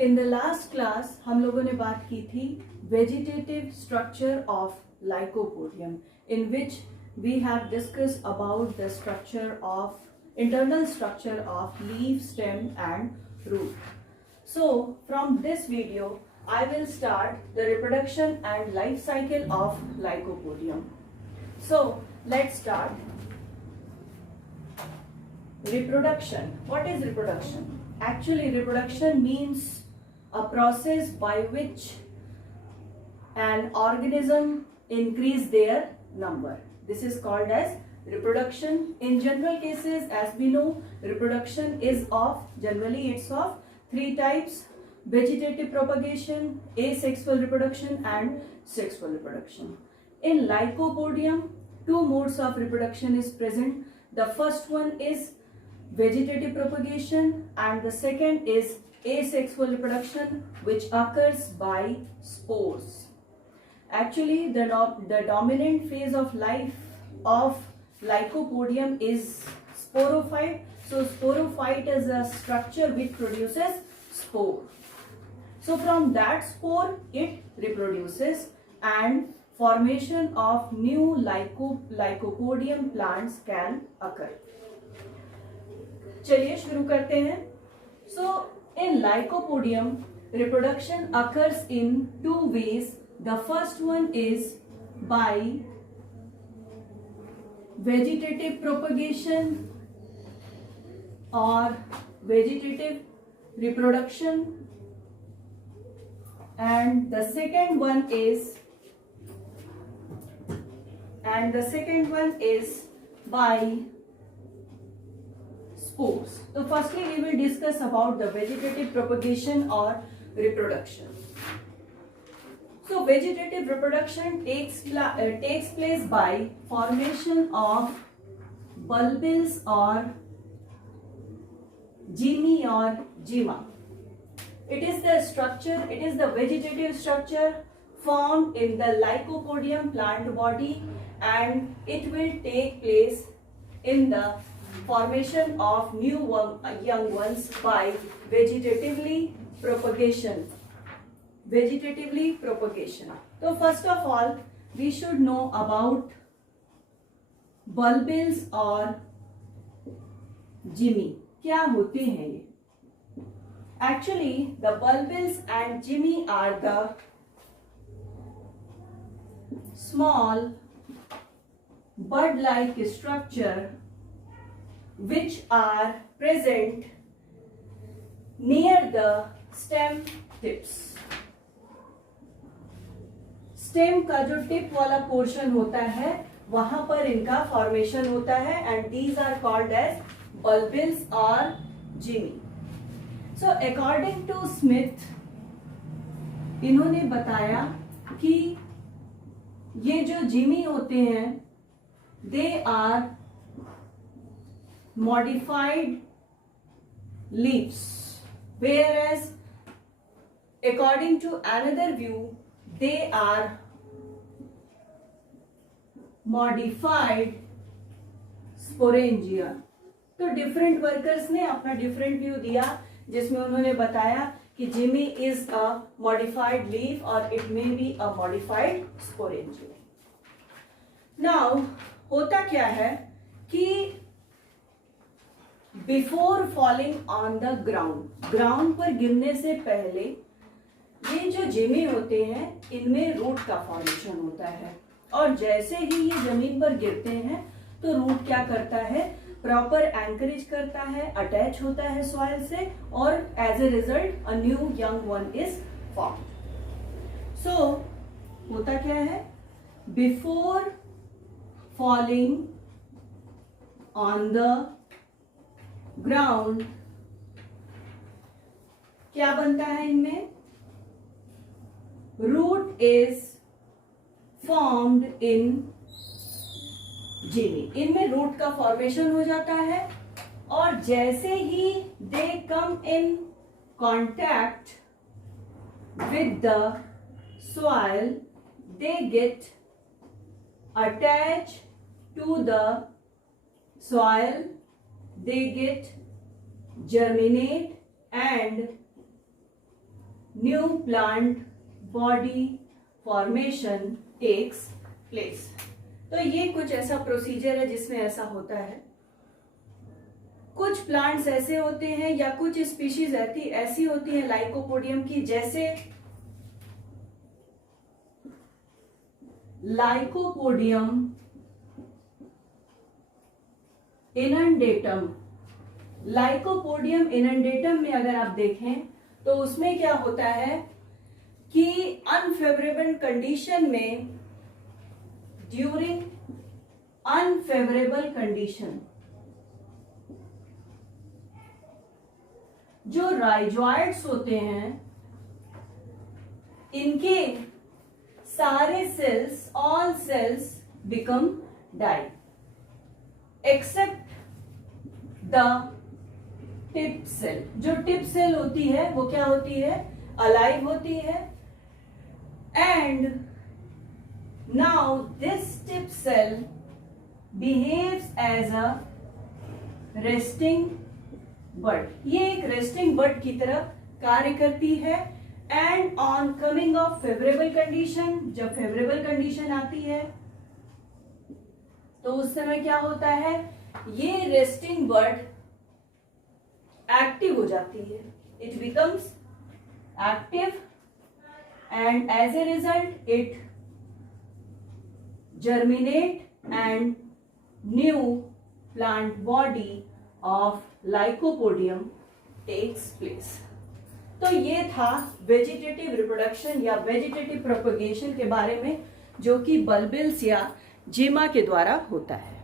In the last class हम लोगों ने बात की थी vegetative structure of lycopodium, in which we have discuss about the structure of internal structure of leaf, stem and root. So from this video I will start the reproduction and life cycle of Lycopodium. So let's start. Reproduction. What is reproduction? Actually reproduction means a process by which an organism increase their number. This is called as reproduction. In general cases, as we know, reproduction is generally of three types: vegetative propagation, asexual reproduction and sexual reproduction. In Lycopodium, two modes of reproduction is present. The first one is vegetative propagation and the second is asexual reproduction, which occurs by spores. Actually, the dominant phase of life of Lycopodium is sporophyte. So sporophyte is a structure which produces spore. So from that spore it reproduces and formation of new Lycopodium plants can occur. चलिए शुरू करते हैं. So in Lycopodium reproduction occurs in two ways. The first one is by vegetative propagation or vegetative reproduction, and the second one is by spores. So firstly we will discuss about the vegetative propagation or reproduction. So vegetative reproduction takes place by formation of bulbils or gymi or gyma. It is the vegetative structure formed in the Lycopodium plant body, and it will take place in the formation of new young ones by vegetatively propagation. So first of all we should know about bulbils और gymi. क्या होते हैं ये? Actually the bulbils and gymi are the small bud-like structure which are present near the stem tips. Stem का जो टिप वाला पोर्शन होता है वहां पर इनका फॉर्मेशन होता है, and these are called as bulbils और gymi. So according to Smith इन्होंने बताया कि ये जो gymi होते हैं they are modified leaves, whereas according to another view they are modified sporangia. तो डिफरेंट वर्कर्स ने अपना डिफरेंट व्यू दिया, जिसमें उन्होंने बताया कि जिमी इज अ मॉडिफाइड लीफ और it may be a modified sporangia. Now होता क्या है कि before falling on the ground पर गिरने से पहले ये जो जिमी होते हैं इनमें रूट का फॉर्मेशन होता है, और जैसे ही ये जमीन पर गिरते हैं तो रूट क्या करता है, प्रॉपर एंकरेज करता है, अटैच होता है सॉइल से, और as a result a new young one is form. So होता क्या है, before falling on the ground क्या बनता है इनमें, root is formed in gymi. इनमें रूट का फॉर्मेशन हो जाता है, और जैसे ही they come in contact with the soil, they get attached to the soil, they get germinate and new plant body formation takes place. तो ये कुछ ऐसा प्रोसीजर है जिसमें ऐसा होता है। कुछ प्लांट्स ऐसे होते हैं या कुछ स्पीशीज ऐसी होती हैं लाइकोपोडियम की, जैसे लाइकोपोडियम इनंडेटम। लाइकोपोडियम इनंडेटम में अगर आप देखें तो उसमें क्या होता है कि अनफेवरेबल कंडीशन में, ड्यूरिंग अनफेवरेबल कंडीशन, जो राइजॉइड्स होते हैं इनके सारे cells, all cells become die except the tip cell. जो टिप सेल होती है वो क्या होती है? अलाइव होती है। And now this tip cell behaves as a resting bird. ये एक रेस्टिंग बर्ड की तरह कार्य करती है। And on coming of favourable condition, जब फेवरेबल कंडीशन आती है तो उस समय क्या होता है, ये रेस्टिंग बर्ड एक्टिव हो जाती है। It becomes active and as a result it germinate and new plant body of lycopodium takes place. तो ये था वेजिटेटिव रिप्रोडक्शन या वेजिटेटिव प्रोपगेशन के बारे में, जो कि बल्बिल्स या जीमा के द्वारा होता है।